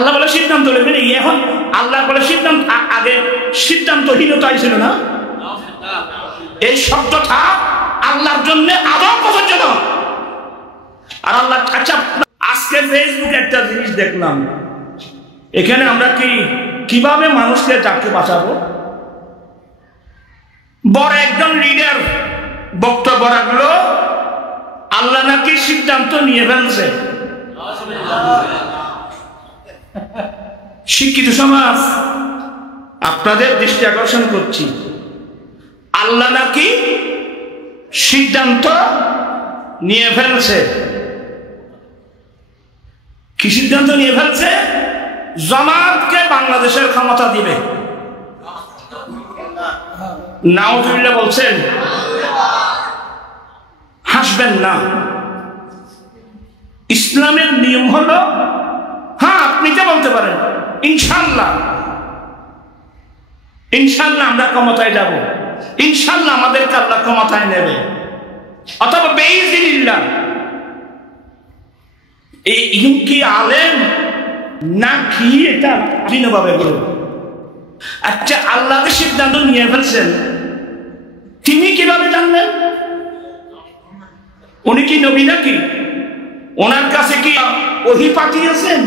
আল্লাহ বলে সিদ্ধান্ত নেবেন, এখন আল্লাহ বলে সিদ্ধান্ত, আগে সিদ্ধান্তহীনতা ছিল না। এই শব্দটা আল্লাহর জন্য আদৌ প্রযোজ্য না। আর আল্লাহ, আচ্ছা আজকে ফেসবুকে একটা জিনিস দেখলাম, এখানে আমরা কিভাবে মানুষকে যাকে বাঁচাবো, বড় একজন লিডার বক্তব্য রাখলো, আল্লাহ নাকি সিদ্ধান্ত নিয়ে ফেলছে। শিক্ষিত সমাজ, আপনাদের দৃষ্টি আকর্ষণ করছি, আল্লাহ নাকি সিদ্ধান্ত নিয়ে ফেলছে। কি সিদ্ধান্ত নিয়ে ফেলছে? জামাতকে বাংলাদেশের ক্ষমতা দিবে। নাউজুবিল্লাহ বলছেন, হাসবেন না। ইসলামের নিয়ম হলো, হ্যাঁ আপনি কে বলতে পারেন ইনশাআল্লাহ, ইনশাআল্লাহ আমরা ক্ষমতায় যাব, ইনশাআল্লাহ আমাদেরকে আল্লাহ ক্ষমতায় নেবে, অথবা বেইজিনিল্লাহ। এই কি আলেম না কি এটা ভিন্নভাবে বলুন। আচ্ছা আল্লাহ সিদ্ধান্ত নিয়ে ফেলছেন, তিনি কিভাবে জানলেন? উনি কি নবী নাকি? ওনার কাছে কি ওহী পাঠিয়েছেন?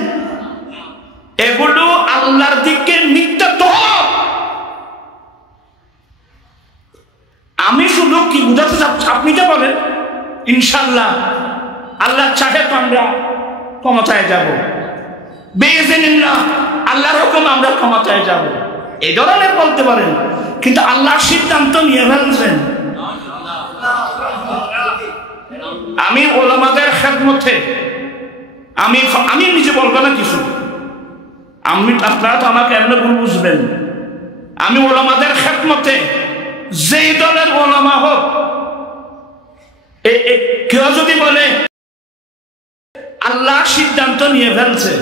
এগুলো আল্লাহর দিকে মিথ্যা তহমত। আমি শুধু কি বুঝাতে চাচ্ছি, আপনি যে বলেন ইনশাআল্লাহ আল্লাহ চাহে তো আমরা ক্ষমতায় যাব, বেইজিনিল্লাহ আল্লাহর হুকুম আমরা ক্ষমতায় যাব, এই ধরনের বলতে পারেন, কিন্তু আল্লাহ সিদ্ধান্ত নিয়ে ফেলছেন। আমি ওলামাদের খেদমতে, আমি নিজে বলবো না কিছু, আপনারা তো আমাকে এমনি ভুল বুঝবেন। আমি ওলামাদের খেদমতে, যেই দলের ওলামা হোক, কেউ যদি বলে আল্লাহ সিদ্ধান্ত নিয়ে ফেলছে,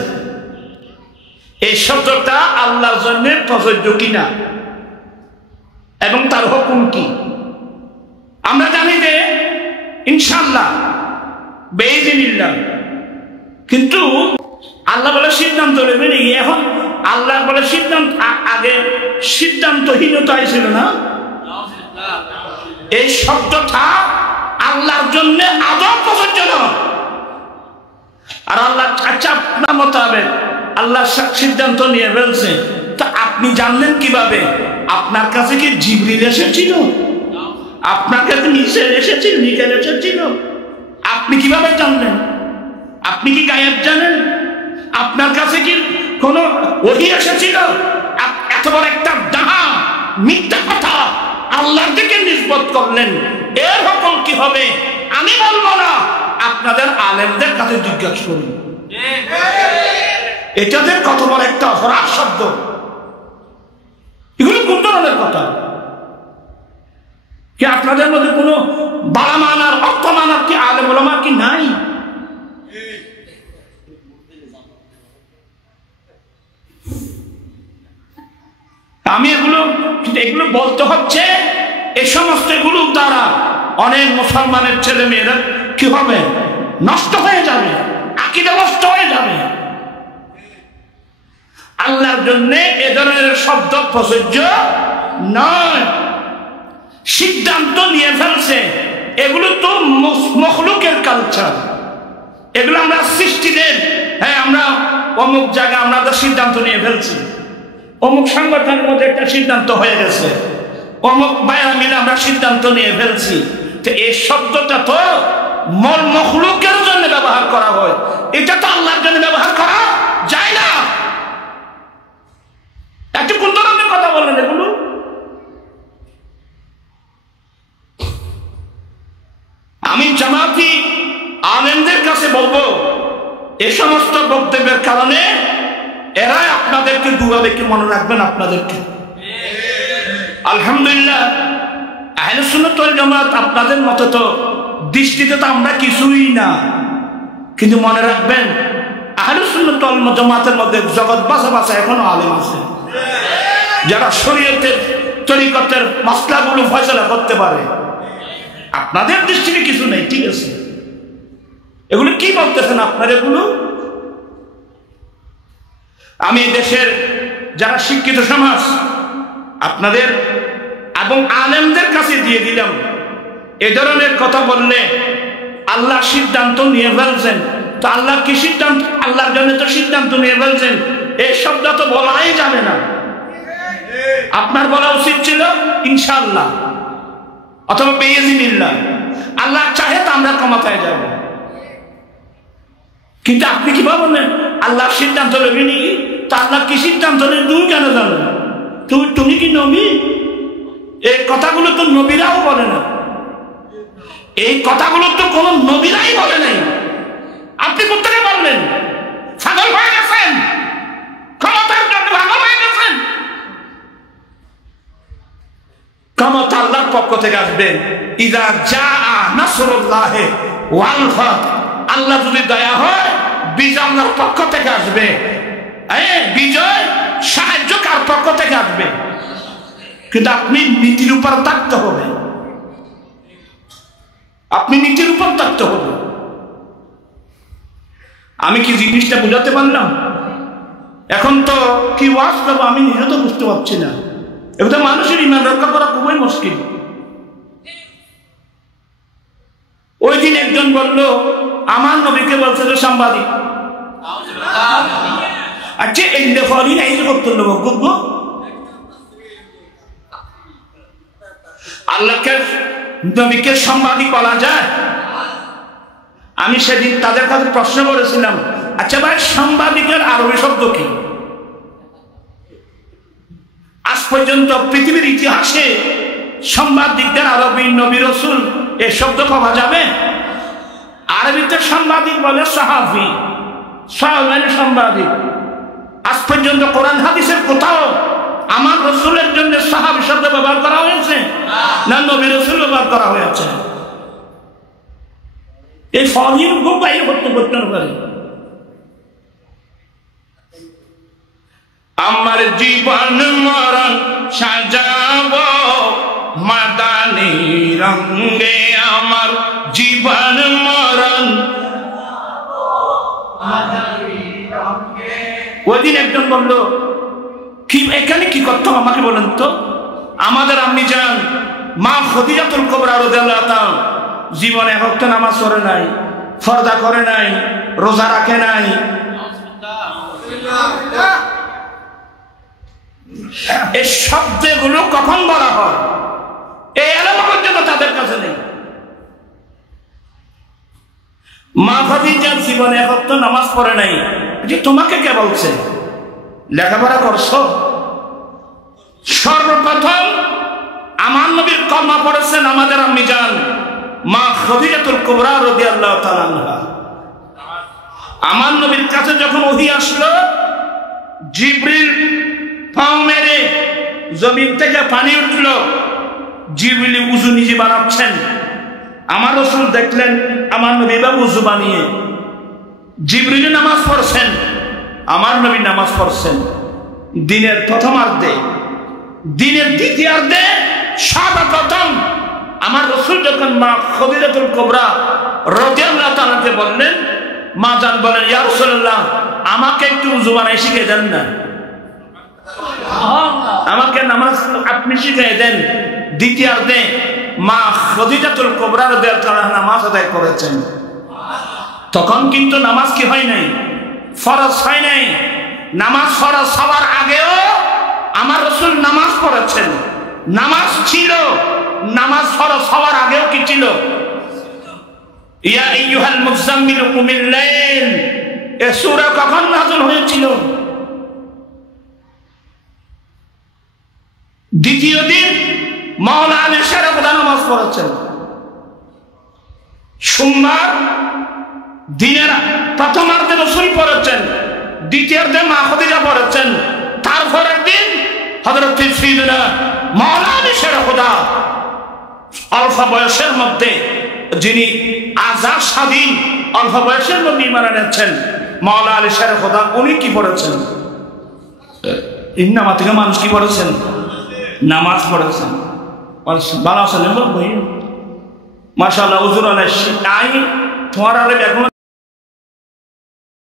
এই শব্দটা আল্লাহর জন্য প্রযোজ্য কিনা এবং তার হুকুম কি, আমরা জানি যে ইনশাআল্লাহ বেইজিনিল্লাহ, কিন্তু আল্লাহ বলে সিদ্ধান্ত নেবেন, এখন আল্লাহ বলে সিদ্ধান্ত, আগে সিদ্ধান্তহীনতা ছিল না। এই শব্দটা আল্লাহর জন্য আদৌ প্রযোজ্য না। আর আল্লাহ, আচ্ছা আপনার মোতাবেক আল্লাহ সিদ্ধান্ত নিয়ে ফেলছে, তা আপনি জানলেন কিভাবে? আপনার কাছে কি জিবরিল এসেছিল? আপনার কাছে মিকাইল এসেছিল? আপনি কিভাবে জানলেন? আপনি কি গায়েব জানেন? আপনার কাছে কি কোন ওহী এসেছিল? এত বড় একটা ডাহা মিথ্যা কথা আল্লাহর দিকে নিসবত করলেন, এর হুকুম কি হবে? আমি বলবো না, আপনাদের আলেমদের কাছে জিজ্ঞাসা করুন। এটাদের কত বড় একটা অপরাধ শব্দ, এগুলো কোন ধরনের কথা? কি আপনাদের মধ্যে কোনো বাড়া মানার, অর্থ মানার কি আলেম ওলামা কি নাই? আমি এগুলো বলতে হচ্ছে, এই সমস্ত এগুলোর দ্বারা অনেক মুসলমানের ছেলে মেয়েরা কি হবে? নষ্ট হয়ে যাবে, আকীদা নষ্ট হয়ে যাবে। আল্লাহর জন্য এ ধরনের শব্দ প্রযোজ্য নয়। সিদ্ধান্ত নিয়ে ফেলছে, এগুলো তো মখলুকের কালচার, এগুলো আমরা সৃষ্টিদের, হ্যাঁ আমরা অমুক জায়গায় আমরা তো সিদ্ধান্ত নিয়ে ফেলছি, অমুক সংগঠনের মধ্যে একটা সিদ্ধান্ত হয়ে গেছে, অমুক ভাইরা মিলে আমরা সিদ্ধান্ত নিয়ে ফেলছি। তো এই শব্দটা তো মখলুকের জন্য ব্যবহার করা হয়, এটা তো আল্লাহর জন্য ব্যবহার করা যায় না। একটু কোন ধরনের কথা বললেন এগুলো? আমি জামাতি আলেমদের কাছে বলবো, এ সমস্ত বক্তব্যের কারণে এরাই আপনাদেরকে ডুবাবে, কি মনে রাখবেন আপনাদেরকে। আলহামদুলিল্লাহ আহলে সুন্নাত ওয়াল জামাত আপনাদের মতো তো দৃষ্টিতে তো আমরা কিছুই না, কিন্তু মনে রাখবেন আহলে সুন্নাত ওয়াল জামাতের মধ্যে জগৎ বাসা এখনো আলেম আছে, যারা শরীয়তের তরিকতের মাসলাগুলো ফয়সালা করতে পারে। আপনাদের দৃষ্টিতে কিছু নেই, ঠিক আছে? এগুলো কি বলতেছেন আপনারা? এগুলো আমি দেশের যারা শিক্ষিত সমাজ আপনাদের এবং আলেমদের কাছে দিয়ে দিলাম, এ ধরনের কথা বললে আল্লাহ সিদ্ধান্ত নিয়ে ফেলছেন, তো আল্লাহ কি সিদ্ধান্ত, আল্লাহর জন্য তো সিদ্ধান্ত নিয়ে ফেলছেন, এই শব্দ তো বলাই যাবে না। আপনার বলা উচিত ছিল ইনশাআল্লাহ অথবা বেইজিনিল্লাহ, আল্লাহ চাহে তো আমরা ক্ষমতায় যাব। কিন্তু আপনি কি বলেন আল্লাহর সিদ্ধান্ত নেবেন কি? তা আল্লাহ কি সিদ্ধান্ত নেই তুমি কেন জানো? তুমি কি নবী? এই কথাগুলো তো নবীরাও বলে না, এই কথাগুলো তো কোন নবীরাই বলে নাই। আপনি কোথেকে বললেন? পাগল হয়ে গেছেন, ক্ষমতার জন্য পাগল হয়ে গেছেন। ক্ষমতা আল্লাহর পক্ষ থেকে আসবে। ইযা জাআ নাসরুল্লাহ ওয়াল ফাত, আল্লাহ যদি দয়া হয় বিজয় আল্লাহর পক্ষ থেকে আসবে। বিজয় সাহায্য কার পক্ষ থেকে আসবে? কিন্তু আপনি নীতির উপর থাকতে হবে, আপনি নীতির উপর থাকতে হবে। আমি কি জিনিসটা বুঝাতে পারলাম? এখন তো কি ওয়াজ করবো আমি নিজে তো বুঝতে পারছি না। এবার মানুষের ইমান রক্ষা করা খুবই মুশকিল। ওই দিন একজন বলল আমার নবীকে বলছে যে সাংবাদিক। আচ্ছা এই ফরি না, এই যে করতে গো আল্লাহকে নবীকে সাংবাদিক বলা যায়? আমি সেদিন তাদের কাছে প্রশ্ন করেছিলাম, আচ্ছা ভাই সাংবাদিকের আরবি শব্দ কি? আজ পর্যন্ত পৃথিবীর ইতিহাসে সাংবাদিকদের আরবি নবী রাসূল এই শব্দ পাওয়া যাবে? আরবিতে সাংবাদিক বলে সাহাবী, সাহাবী সাংবাদিক। আজ পর্যন্ত কোরআন হাদিসের কোথাও আমার রাসূলের জন্য সাহাবী শব্দ ব্যবহার করা হয়েছে না নবী রাসূল ব্যবহার করা হয়েছে? এই ফরির খুব বাইরে করতে পারে। আমার জীবন মরণ সাজাবো মাদানী রঙে, আমার জীবন মরণ। ওই দিন একজন বলল কি এখানে কি করতাম আমাকে বলেন তো? আমাদের আম্মি জান মা খদিজাতুল কুবরা রাদিয়াল্লাহু তাআলা জীবনে এক ওয়াক্ত নামাজ পড়ে নাই, পর্দা করে নাই, রোজা রাখে নাই। এই শব্দগুলো কখন বলা হয় এই এলাম পর্যন্ত তাদের কাছে নেই। মা খাদিজার জীবনে এক ওয়াক্ত নামাজ পড়ে নাই, যে তোমাকে কে বলছে? লেখাপড়া করছো? সর্বপ্রথম আমার নবীর কলমা পড়েছেন আমাদের আম্মি জান মা খাদিজাতুল কুবরা রাদিয়াল্লাহু তাআলা আনহা। আমার নবীর কাছে যখন ওহী আসলো, জিবরিল পাও মেরে জমিন থেকে পানি উঠল, জিবরিল উযু নিজে বানাচ্ছেন। আমার রাসূল দেখলেন আমার নবী বা উযু বানিয়ে, জিবরিল নামাজ পড়ছেন, আমার নবী নামাজ পড়ছেন। দিনের প্রথমার্ধে, দিনের দ্বিতীয়ার্ধে সর্বপ্রথম আমার রাসূল যখন মা খাদিজাতুল কুবরা রাদিয়াল্লাহু তাআলাকে বললেন, মা জান বলেন ইয়া রাসূলুল্লাহ আমাকে একটু উযু বানাই শিখিয়ে দেন না, আমাকে নামাজ আপনি শিখিয়ে দেন। দ্বিতীয়ার্ধে মা খাদিজাতুল কুবরা রাদিয়াল্লাহু তাআলা নামাজ আদায় করেছেন। তখন কিন্তু নামাজ কি হয় নাই? ফরজ হয় নাই। নামাজ ফরজ হওয়ার আগেও আমার রাসূল নামাজ পড়েছেন, নামাজ ছিল। নামাজ ফরজ হওয়ার আগেও কি ছিল? ইয়া আইয়ুহাল মুযাম্মিল কুমিল লাইল, এই সূরা কখন নাযিল হয়েছিল? দ্বিতীয় দিন মাওলা আলী শেরে খোদা নামাজ পড়েছেন। সোমবার দিনের প্রথমার্ধে রাসূল পড়েছেন, দ্বিতীয়ার্ধে মা খাদিজা পড়েছেন। তারপরের দিন হযরত সাইয়্যিদনা মাওলা আলী শেরে খোদা অল্প বয়সের মধ্যে, যিনি আজাদ স্বাধীন অল্প বয়সের মধ্যে ঈমান এনেছেন, মাওলা আলী শেরে খোদা, উনি কি পড়েছেন? ইন্নামা থেকে মানুষ কি পড়েছেন? নামাজ পড়েছেন। ভালো আছেন মাশাআল্লাহ। হুজুর আলাই তোমার আলে এখন